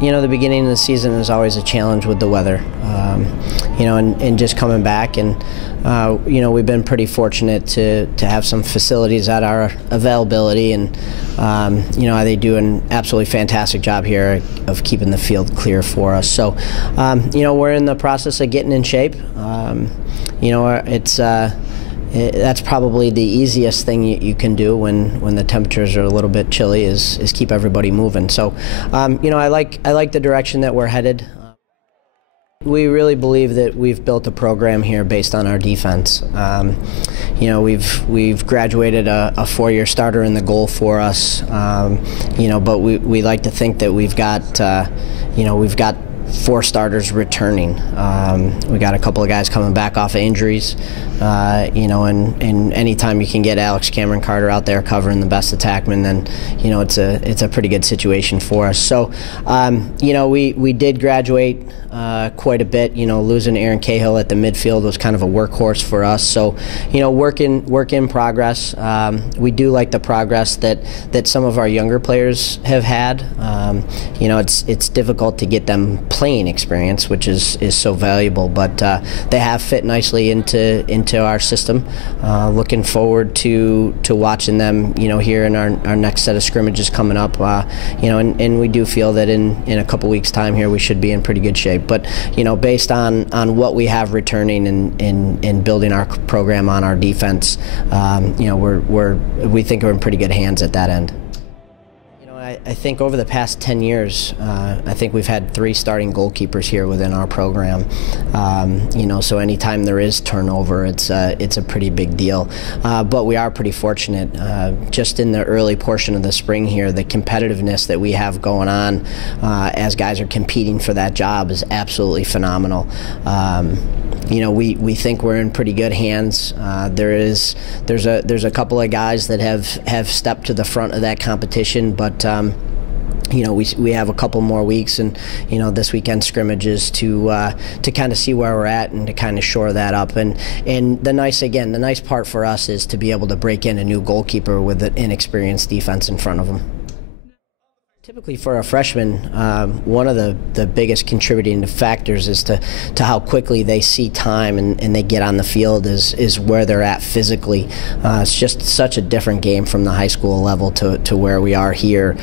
the beginning of the season is always a challenge with the weather, and just coming back. And, we've been pretty fortunate to have some facilities at our availability. And, they do an absolutely fantastic job here of keeping the field clear for us. So, we're in the process of getting in shape. That's probably the easiest thing you can do when the temperatures are a little bit chilly is keep everybody moving. So, I like the direction that we're headed. We really believe that we've built a program here based on our defense. We've graduated a four-year starter in the goal for us. But we like to think that we've got four starters returning. We got a couple of guys coming back off of injuries, and anytime you can get Alex Cameron Carter out there covering the best attackman, then it's a pretty good situation for us. So we did graduate quite a bit. Losing Aaron Cahill at the midfield was kind of a workhorse for us. So work in progress. We do like the progress that some of our younger players have had. It's difficult to get them playing experience, which is so valuable, but they have fit nicely into our system. Looking forward to watching them here in our next set of scrimmages coming up. And we do feel that in a couple weeks time here we should be in pretty good shape. But based on what we have returning and building our program on our defense, we think we're in pretty good hands at that end. I think over the past 10 years, I think we've had 3 starting goalkeepers here within our program. So anytime there is turnover, it's a pretty big deal. But we are pretty fortunate. Just in the early portion of the spring here, the competitiveness that we have going on as guys are competing for that job is absolutely phenomenal. We think we're in pretty good hands. There's a couple of guys that have stepped to the front of that competition, but we have a couple more weeks and this weekend scrimmages to kind of see where we're at and to kind of shore that up. And the nice part for us is to be able to break in a new goalkeeper with an inexperienced defense in front of them. Typically for a freshman, one of the biggest contributing factors is to how quickly they see time and they get on the field is where they're at physically. It's just such a different game from the high school level to where we are here.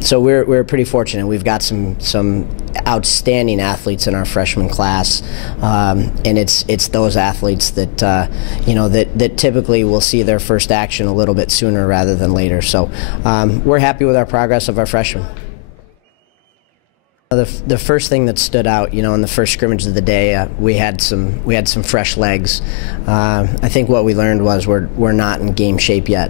So we're pretty fortunate. We've got some outstanding athletes in our freshman class, and it's those athletes that that typically will see their first action a little bit sooner rather than later. So we're happy with our progress of our freshmen. The first thing that stood out, in the first scrimmage of the day, we had some fresh legs. I think what we learned was we're not in game shape yet,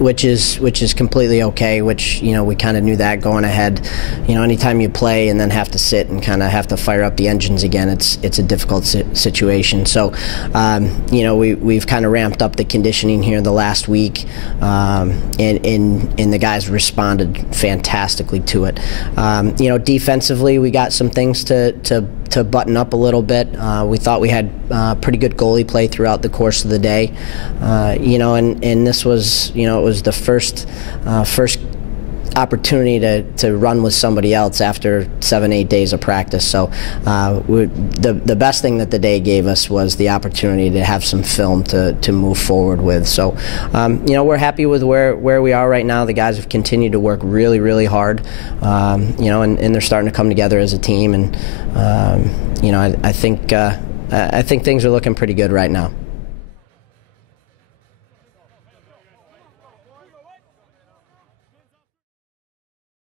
which is completely okay. Which we kind of knew that going ahead. Anytime you play and then have to sit and kind of have to fire up the engines again, it's a difficult situation. So we've kind of ramped up the conditioning here the last week, and the guys responded fantastically to it. Defensively, we got some things to button up a little bit. We thought we had pretty good goalie play throughout the course of the day, and this was it was the first opportunity to run with somebody else after 7-8 days of practice. So the best thing that the day gave us was the opportunity to have some film to move forward with. So we're happy with where we are right now. The guys have continued to work really, really hard, and they're starting to come together as a team. And I think things are looking pretty good right now.